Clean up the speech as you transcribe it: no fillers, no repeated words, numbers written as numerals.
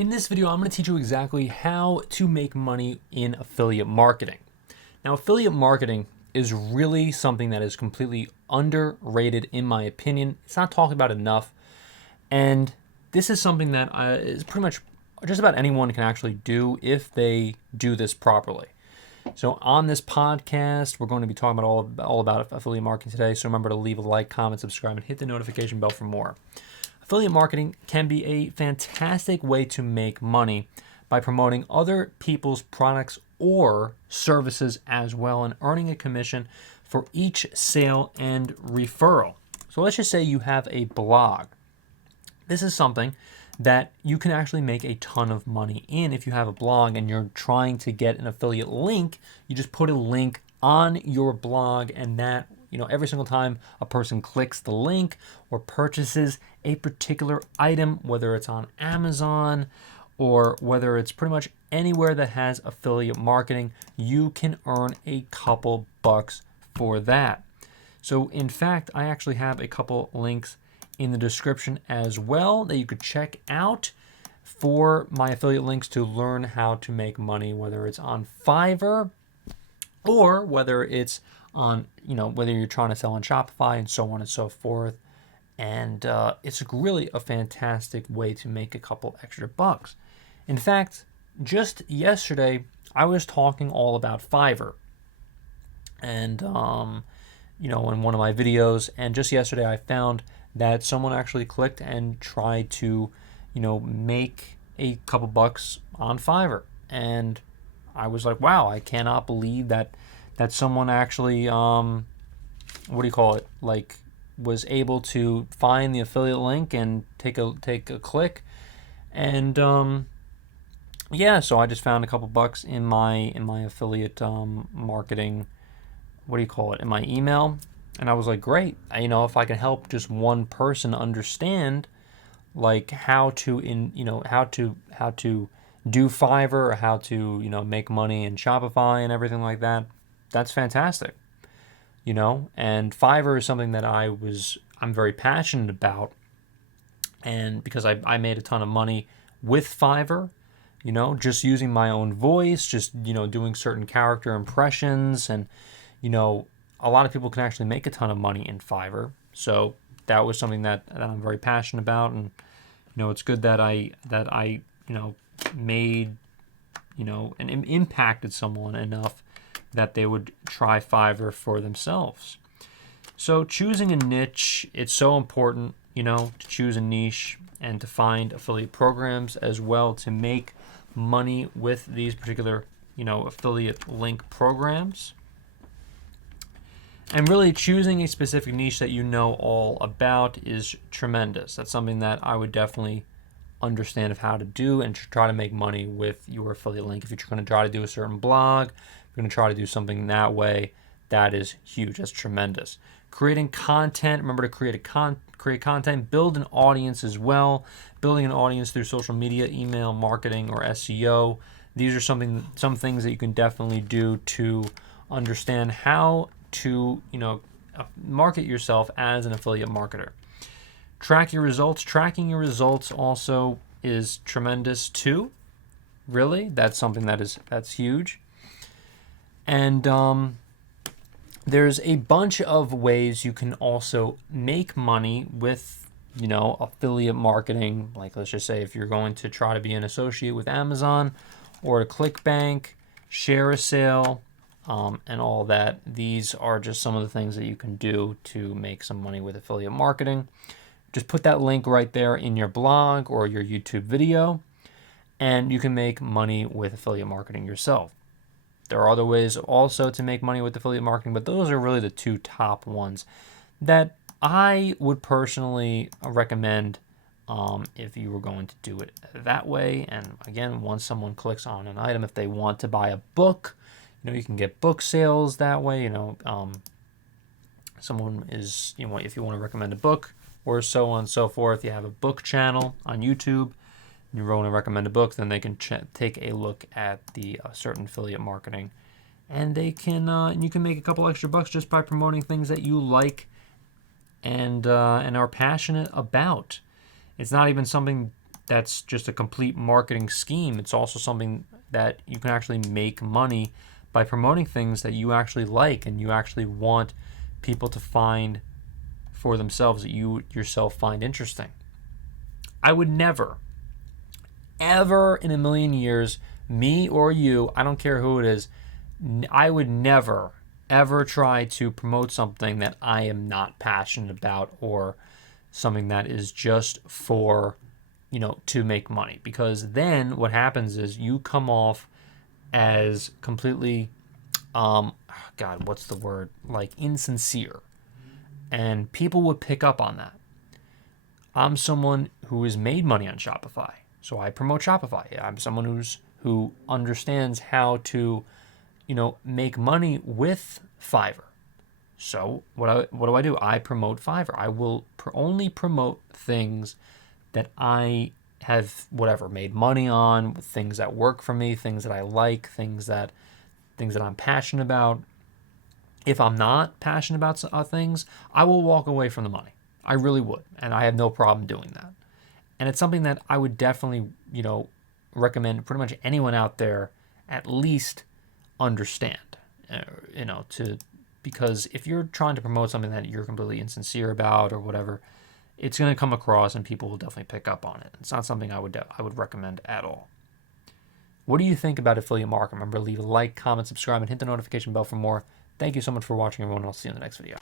In this video, I'm going to teach you exactly how to make money in affiliate marketing. Now, affiliate marketing is really something that is completely underrated in my opinion. It's not talked about enough. And this is something that is pretty much just about anyone can actually do if they do this properly. So on this podcast, we're going to be talking about all about affiliate marketing today. So remember to leave a like, comment, subscribe, and hit the notification bell for more. Affiliate marketing can be a fantastic way to make money by promoting other people's products or services as well and earning a commission for each sale and referral. So let's just say you have a blog. This is something that you can actually make a ton of money in if you have a blog and you're trying to get an affiliate link. You just put a link on your blog, and that, every single time a person clicks the link or purchases a particular item, whether it's on Amazon or whether it's pretty much anywhere that has affiliate marketing, you can earn a couple bucks for that. So in fact, I actually have a couple links in the description as well that you could check out for my affiliate links to learn how to make money, whether it's on Fiverr or whether it's on, whether you're trying to sell on Shopify and so on and so forth. And it's really a fantastic way to make a couple extra bucks. In fact, just yesterday, I was talking all about Fiverr and, in one of my videos. And just yesterday, I found that someone actually clicked and tried to, make a couple bucks on Fiverr. And I was like, wow, I cannot believe that someone actually, was able to find the affiliate link and take a click. And so I just found a couple bucks in my affiliate marketing, in my email. And I was like, great, if I can help just one person understand how to do Fiverr or how to make money in Shopify and everything like that, that's fantastic. And Fiverr is something that I'm very passionate about. And because I made a ton of money with Fiverr, just using my own voice, just, doing certain character impressions. And, a lot of people can actually make a ton of money in Fiverr. So that was something that I'm very passionate about. And, it's good that I made, and impacted someone enough that they would try Fiverr for themselves. So choosing a niche, it's so important, to choose a niche and to find affiliate programs as well to make money with these particular, affiliate link programs. And really choosing a specific niche that you know all about is tremendous. That's something that I would definitely understand of how to do and try to make money with your affiliate link. If you're going to try to do a certain blog, if you're going to try to do something that way, that is huge. That's tremendous. Creating content, remember to create content, build an audience as well. Building an audience through social media, email marketing, or SEO. These are some things that you can definitely do to understand how to, market yourself as an affiliate marketer. Track your results. Tracking your results also is tremendous too. Really, that's something that's huge. And there's a bunch of ways you can also make money with, affiliate marketing. Like, let's just say if you're going to try to be an associate with Amazon or a ClickBank, share a sale, and all that. These are just some of the things that you can do to make some money with affiliate marketing. Just put that link right there in your blog or your YouTube video, and you can make money with affiliate marketing yourself. There are other ways also to make money with affiliate marketing, but those are really the two top ones that I would personally recommend if you were going to do it that way. And again, once someone clicks on an item, if they want to buy a book, you can get book sales that way. Someone is, if you want to recommend a book or so on and so forth, you have a book channel on YouTube, you want to recommend a book, then they can take a look at the certain affiliate marketing, and they can you can make a couple extra bucks just by promoting things that you like and are passionate about. It's not even something that's just a complete marketing scheme. It's also something that you can actually make money by promoting things that you actually like and you actually want people to find for themselves, that you yourself find interesting. I would never, ever in a million years, me or you, I don't care who it is, I would never, ever try to promote something that I am not passionate about, or something that is just for, to make money. Because then what happens is you come off as completely, God, what's the word? Like insincere. And people would pick up on that. I'm someone who has made money on Shopify, so I promote Shopify. I'm someone who understands how to, make money with Fiverr. So what do I do? I promote Fiverr. I will only promote things that I have made money on, things that work for me, things that I like, things that I'm passionate about. If I'm not passionate about things, I will walk away from the money. I really would, and I have no problem doing that. And it's something that I would definitely, recommend pretty much anyone out there at least understand, because if you're trying to promote something that you're completely insincere about or whatever, it's going to come across and people will definitely pick up on it. It's not something I would recommend at all. What do you think about affiliate marketing? Remember, leave a like, comment, subscribe, and hit the notification bell for more. Thank you so much for watching, everyone. I'll see you in the next video.